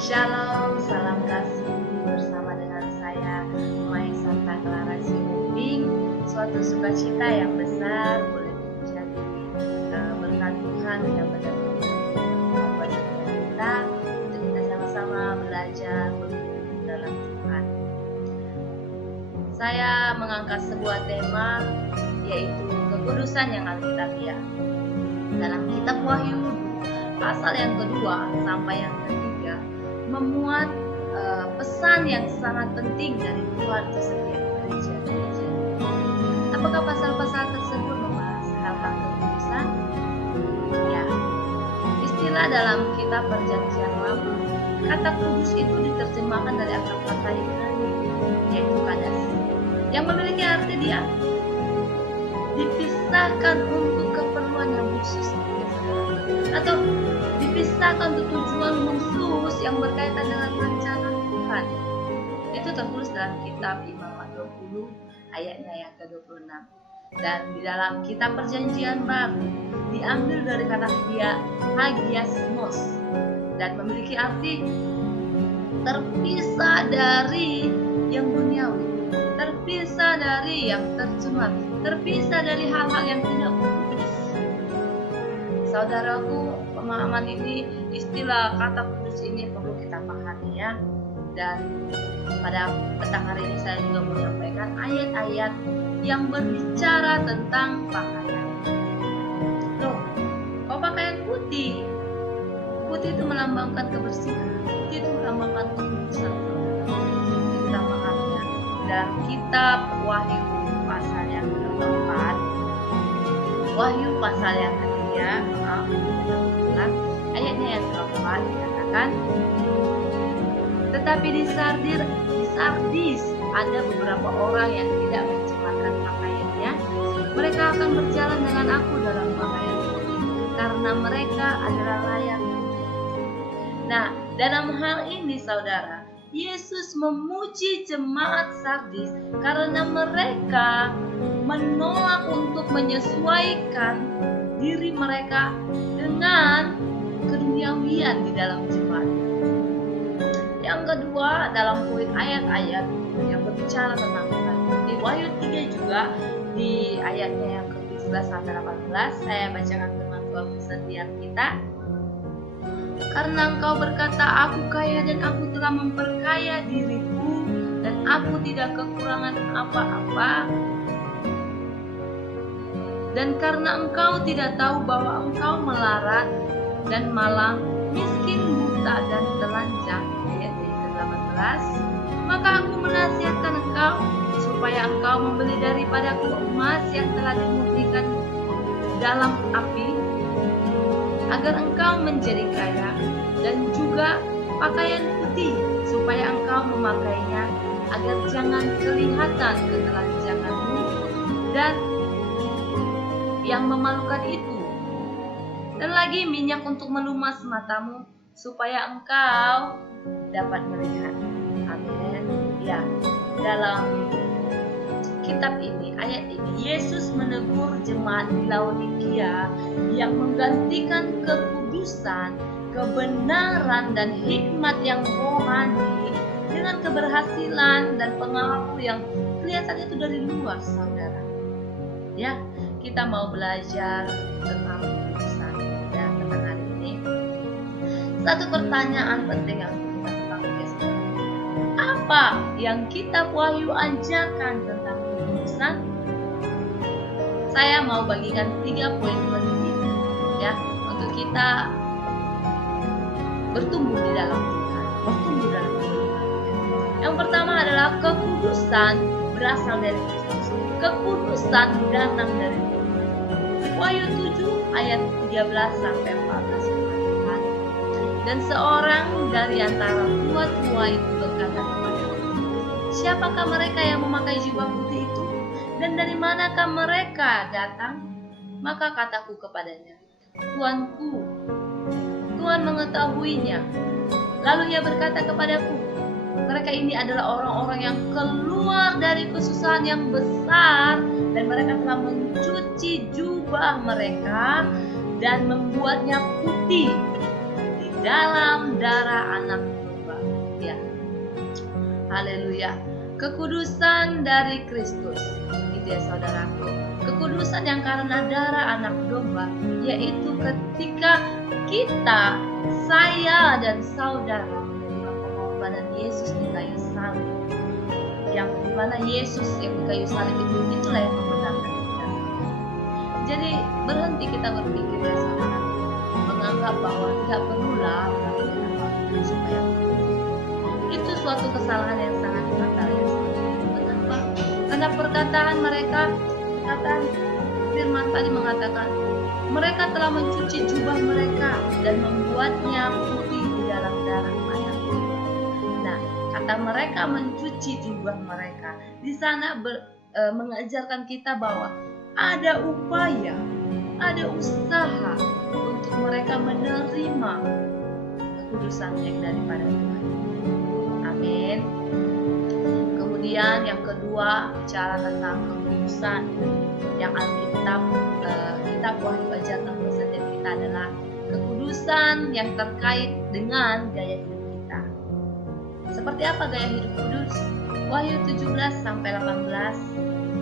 Shalom, salam kasih bersama dengan saya Mai Santa Clara Sihombing. Suatu sukacita yang besar boleh menjadi berkat Tuhan yang benar-benar membuat kita untuk kita sama-sama belajar bertumbuh dalam Tuhan. Saya mengangkat sebuah tema, yaitu kekudusan yang alkitabiah. Dalam kitab Wahyu pasal yang kedua sampai yang ketiga memuat pesan yang sangat penting dari Tuhan ke setiap gereja. Apakah pasal-pasal tersebut membahas hal-hal kekudusan? Ya, istilah dalam kitab Perjanjian Lama, kata kudus itu diterjemahkan dari akar kata Ibrani, yaitu kadas, yang memiliki arti dia dipisahkan untuk keperluan yang khusus, atau dipisahkan untuk tujuan khusus yang berkaitan dengan rencana Tuhan. Itu tertulis dalam kitab Imamat 20 ayatnya yang ke-26. Dan di dalam kitab Perjanjian Baru diambil dari kata hagiasmos dan memiliki arti terpisah dari yang duniawi, terpisah dari yang tercemar, terpisah dari hal-hal yang tidak kudus. Saudaraku, pemahaman ini, istilah kata kudus ini perlu kita pahami ya. Dan pada petang hari ini saya juga mau menyampaikan ayat-ayat yang berbicara tentang pakaian. Loh, kok pakaian putih? Putih itu melambangkan kebersihan, putih itu melambangkan kekudusan. Kita pahami ya. Dalam kitab Wahyu pasal yang keempat, Wahyu pasal yang ketiga, ayatnya yang keempat dikatakan, tetapi di Sardis ada beberapa orang yang tidak mencemarkan pakaiannya. Mereka akan berjalan dengan aku dalam pakaian putih, karena mereka adalah layak. Nah, dalam hal ini saudara, Yesus memuji jemaat Sardis karena mereka menolak untuk menyesuaikan diri mereka dengan keduniawian di dalam jemaat. Yang kedua, dalam poin ayat-ayat yang berbicara tentang Tuhan, di Wahyu 3 juga di ayatnya yang ke-17 sampai 18, saya bacakan firman Tuhan setiap kita. Karena engkau berkata, aku kaya dan aku telah memperkaya diriku, dan aku tidak kekurangan apa-apa. Dan karena engkau tidak tahu bahwa engkau melarat dan malang, miskin, buta, dan telanjang, ayat ke-18, maka aku menasihatkan engkau supaya engkau membeli daripadaku emas yang telah dimurnikan dalam api, agar engkau menjadi kaya, dan juga pakaian putih supaya engkau memakainya, agar jangan kelihatan ketelanjanganmu dan yang memalukan itu, dan lagi minyak untuk melumas matamu supaya engkau dapat melihat. Amin. Ya, dalam kitab ini, ayat ini, Yesus menegur jemaat di Laodikia yang menggantikan kekudusan, kebenaran, dan hikmat yang rohani dengan keberhasilan dan pengaruh yang kelihatan itu dari luar, saudara. Ya, kita mau belajar tentang kekudusan. Dan tentang hari ini, satu pertanyaan penting yang kita ketahui, saudara. Apa yang kitab Wahyu ajarkan tentang kekudusan? Saya mau bagikan 3 poin penting ya, untuk kita bertumbuh di dalam Tuhan, bertumbuh dalam Tuhan. Yang pertama adalah kekudusan berasal dari Kristus. Kekudusan datang dari Tuhan. Wahyu 7 ayat 13 sampai 14 mengatakan, dan seorang dari antara tua-tua itu berkata kepadaku, siapakah mereka yang memakai jubah putih itu? Dan dari manakah mereka datang? Maka kataku kepadanya, Tuanku, Tuhan mengetahuinya. Lalu ia berkata kepadaku, mereka ini adalah orang-orang yang keluar dari kesusahan yang besar, dan mereka telah mencuci jubah mereka dan membuatnya putih di dalam darah anak domba. Haleluya. Kekudusan dari Kristus. Itu ya saudaraku. Kekudusan yang karena darah anak domba, yaitu ketika kita, saya dan saudara menerima pengorbanan Yesus di kayu salib. Yang dimana Yesus yang di kayu salib itulah yang membenarkan kita. Jadi berhenti kita berpikir ya saudara, menganggap bahwa tidak perlulah melakukan apapun supaya itu suatu kesalahan yang sangat fatal ya saudara. Kenapa? Karena perkataan mereka, perkataan firman tadi mengatakan mereka telah mencuci jubah mereka dan membuatnya putih di dalam darah anak domba. Nah, kata mereka mencuci jubah mereka di sana mengajarkan kita bahwa ada upaya, ada usaha untuk mereka menerima kekudusan yang daripada Tuhan. Amin. Kemudian yang kedua, bicara tentang kekudusan yang Alkitab kitab Wahyu ajarkan kepada setiap kita adalah kekudusan yang terkait dengan gaya hidup kita. Seperti apa gaya hidup kudus? Wahyu 17 sampai 18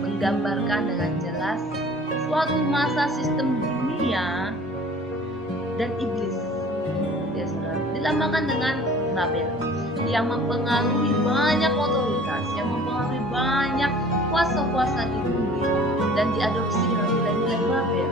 menggambarkan dengan jelas suatu masa sistem dunia dan iblis. Ya, saudara, dilambangkan dengan Babel yang mempengaruhi banyak otoritas, yang mempengaruhi banyak kuasa-kuasa di dunia dan diadopsi dengan nilai-nilai Babel.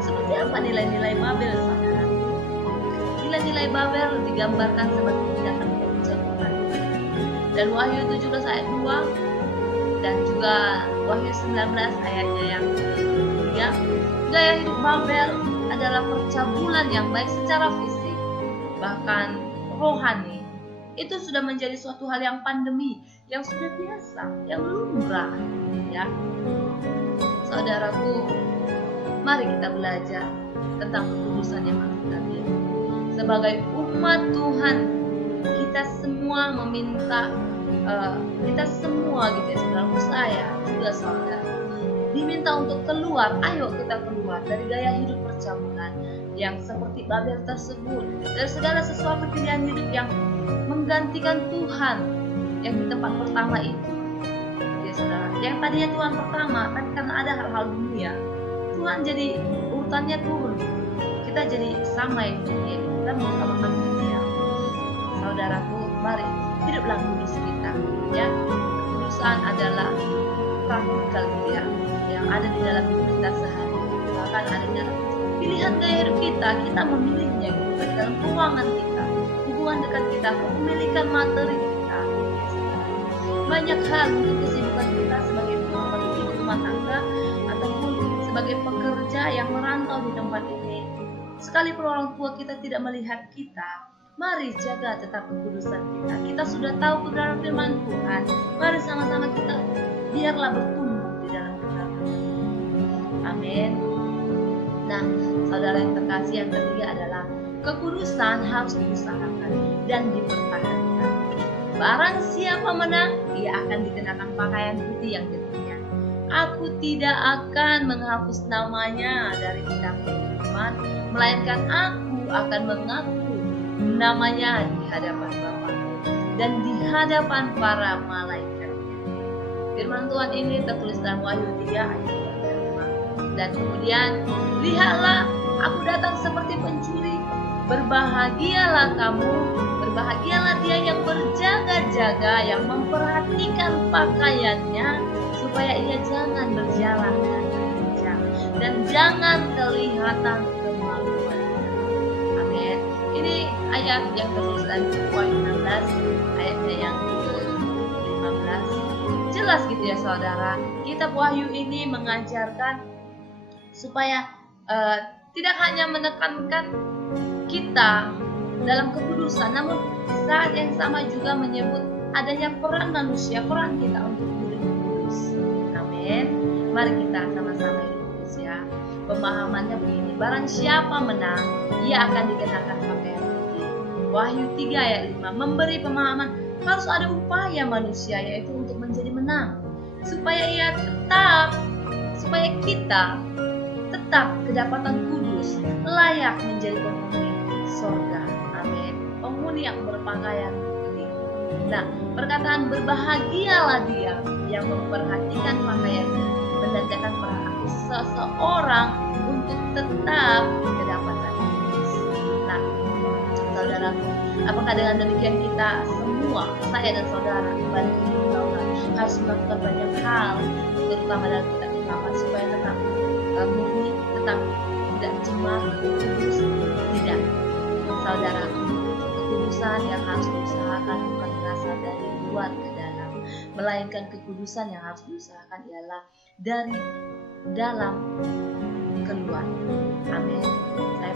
Seperti apa nilai-nilai Babel, saudara? Nilai-nilai Babel digambarkan seperti tindakan pencabulan. Dan Wahyu 17 ayat 2 dan juga Wahyu 19 ayatnya yang ketiga, gaya hidup Babel adalah percabulan yang baik secara fisik, bahkan rohani. Itu sudah menjadi suatu hal yang pandemi, yang sudah biasa, yang lumrah, ya. Saudaraku, mari kita belajar tentang kekudusan yang harus kita miliki. Sebagai umat Tuhan, kita semua meminta, kita semua gitu ya, saudaraku, saya juga saudara, diminta untuk keluar. Ayo kita keluar dari gaya hidup percabulan yang seperti Babel tersebut, dari segala sesuatu pilihan hidup yang menggantikan Tuhan yang di tempat pertama itu. Ya saudara, yang tadinya Tuhan pertama, tapi karena ada hal-hal dunia, Tuhan jadi urutannya turun. Kita jadi sama yang dunia, kita mengutamakan dunia. Saudaraku, mari hiduplah kudus kita, ya. Kekudusan adalah praktikal gitu ya, yang ada di dalam hidup kita sehari-hari, bahkan ada di dalam pilihan gaya hidup kita memilihnya gitu, di dalam keuangan kita, hubungan dekat kita, kepemilikan materi kita. Banyak hal untuk kesibukan kita sebagai ibu rumah tangga ataupun sebagai pekerja yang merantau di tempat ini. Sekalipun orang tua kita tidak melihat kita, mari jaga tetap kekudusan kita. Kita sudah tahu kebenaran firman Tuhan. Mari sama-sama kita biarlah bertumbuh di dalam kebenaran. Amin. Nah, saudara yang terkasih, yang ketiga adalah kekudusan harus diusahakan dan dipertahankan. Barang siapa menang, ia akan dikenakan pakaian putih yang demikian. Aku tidak akan menghapus namanya dari kitab kehidupan, melainkan aku akan mengaku namanya di hadapan Bapa dan di hadapan para malaikatnya. Firman Tuhan ini tertulis dalam Wahyu 3 ayat 5. Dan kemudian, lihatlah, aku datang seperti pencuri. Berbahagialah kamu, berbahagialah dia yang berjaga-jaga, yang memperhatikan pakaiannya, supaya ia jangan berjalan dengan kencang dan jangan kelihatan kemaluannya. Amin. Ini ayat yang tertulis dalam Wahyu 16 ayatnya yang ke-15. Jelas gitu ya saudara, kitab Wahyu ini mengajarkan supaya tidak hanya menekankan kita dalam kekudusan, namun di saat yang sama juga menyebut adanya peran manusia, peran kita untuk hidup kudus. Amin. Mari kita sama-sama hidup kudus ya. Pemahamannya begini, barang siapa menang, ia akan dikenakan pakaian putih. Wahyu 3 ayat 5 memberi pemahaman harus ada upaya manusia, yaitu untuk menjadi menang, supaya kita tetap kedapatan kudus, layak menjadi penghuni sorga. Amin. Penghuni yang berpakaian putih. Nah, perkataan berbahagialah dia yang memperhatikan pakaiannya, menandakan perhatian seseorang untuk tetap kedapatan kudus. Nah, saudaraku, apakah dengan demikian kita semua, saya dan saudara, kembali ke pergaulan, harus melakukan banyak hal, terutama dalam kitab Imamat, supaya tetap murni, tetap tidak cuma kudus? Tidak, saudara. Kekudusan yang harus diusahakan bukan berasal dari luar ke dalam, melainkan kekudusan yang harus diusahakan ialah dari dalam keluar. Amin. Saya